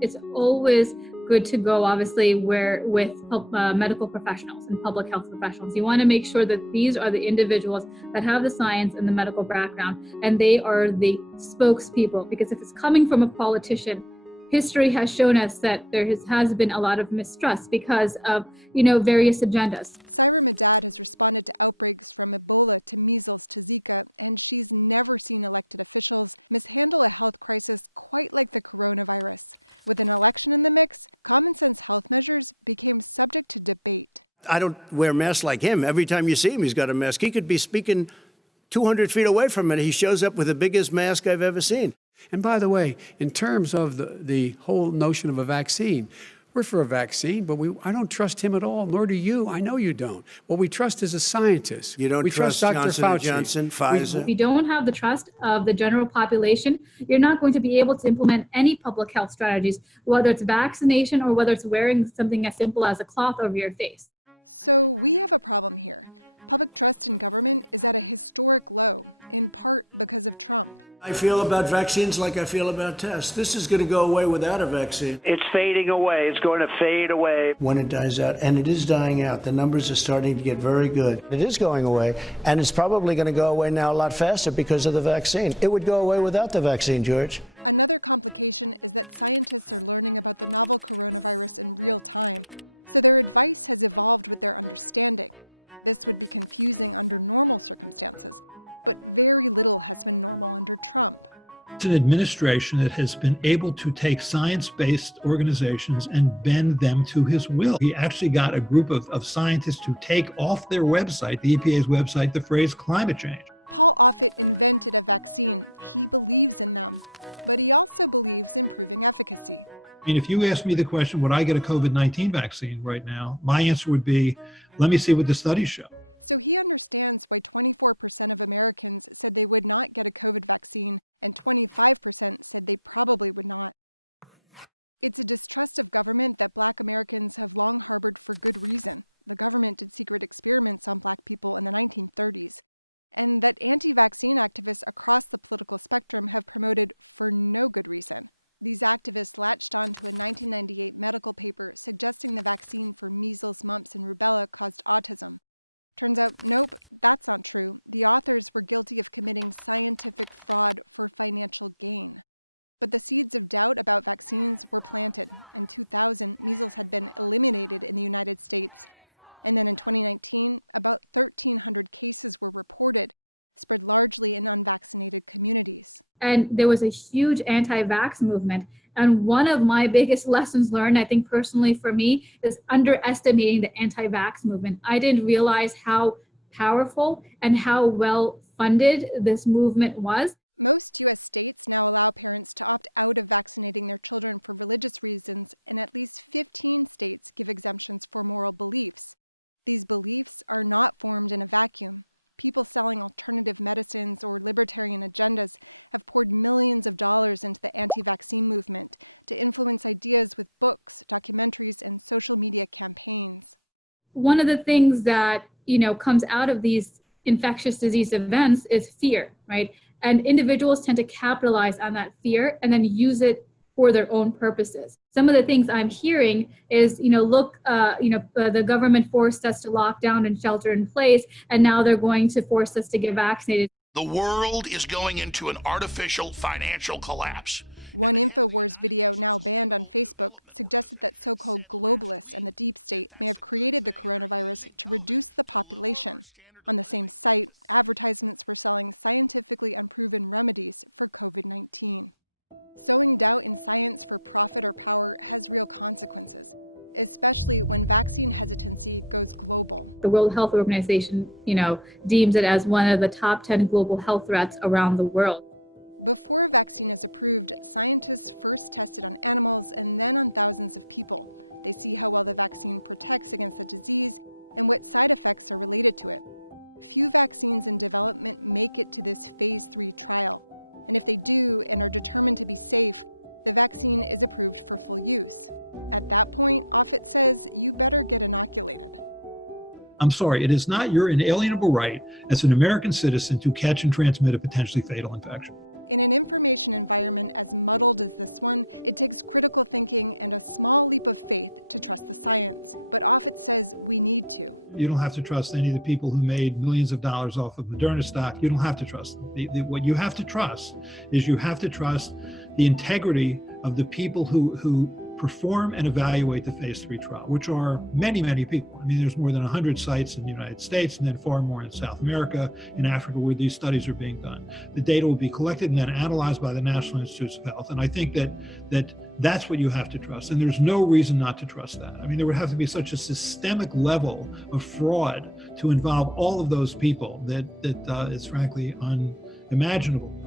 It's always good to go, obviously, with medical professionals and public health professionals. You want to make sure that these are the individuals that have the science and the medical background, and they are the spokespeople. Because if it's coming from a politician, history has shown us that there has been a lot of mistrust because of, various agendas. I don't wear masks like him. Every time you see him, he's got a mask. He could be speaking 200 feet away from it. He shows up with the biggest mask I've ever seen. And by the way, in terms of the whole notion of a vaccine, we're for a vaccine, but I don't trust him at all, nor do you. I know you don't. What we trust is a scientist. You don't trust Dr. Johnson Fauci. & Johnson, Pfizer? If you don't have the trust of the general population, you're not going to be able to implement any public health strategies, whether it's vaccination or whether it's wearing something as simple as a cloth over your face. I feel about vaccines like I feel about tests. This is going to go away without a vaccine. It's fading away. It's going to fade away. When it dies out, and it is dying out, the numbers are starting to get very good. It is going away, and it's probably going to go away now a lot faster because of the vaccine. It would go away without the vaccine, George. It's an administration that has been able to take science-based organizations and bend them to his will. He actually got a group of scientists to take off their website, the EPA's website, the phrase climate change. I mean, if you ask me the question, would I get a COVID-19 vaccine right now? My answer would be, let me see what the studies show. And there was a huge anti-vax movement. And one of my biggest lessons learned, I think personally for me, is underestimating the anti-vax movement. I didn't realize how powerful and how well funded this movement was. One of the things that, comes out of these infectious disease events is fear, right? And individuals tend to capitalize on that fear and then use it for their own purposes. Some of the things I'm hearing is, the government forced us to lock down and shelter in place, and now they're going to force us to get vaccinated. The world is going into an artificial financial collapse. And the head of the United Nations Sustainable Development Organization said last week that that's a good thing, and they're using COVID to lower our standard of living. The World Health Organization, deems it as one of the top 10 global health threats around the world. I'm sorry, it is not your inalienable right as an American citizen to catch and transmit a potentially fatal infection. You don't have to trust any of the people who made millions of dollars off of Moderna stock. You don't have to trust them. What you have to trust is you have to trust the integrity of the people who perform and evaluate the phase 3 trial, which are many, many people. I mean, there's more than 100 sites in the United States and then far more in South America, in Africa, where these studies are being done. The data will be collected and then analyzed by the National Institutes of Health. And I think that's what you have to trust. And there's no reason not to trust that. I mean, there would have to be such a systemic level of fraud to involve all of those people that is frankly unimaginable.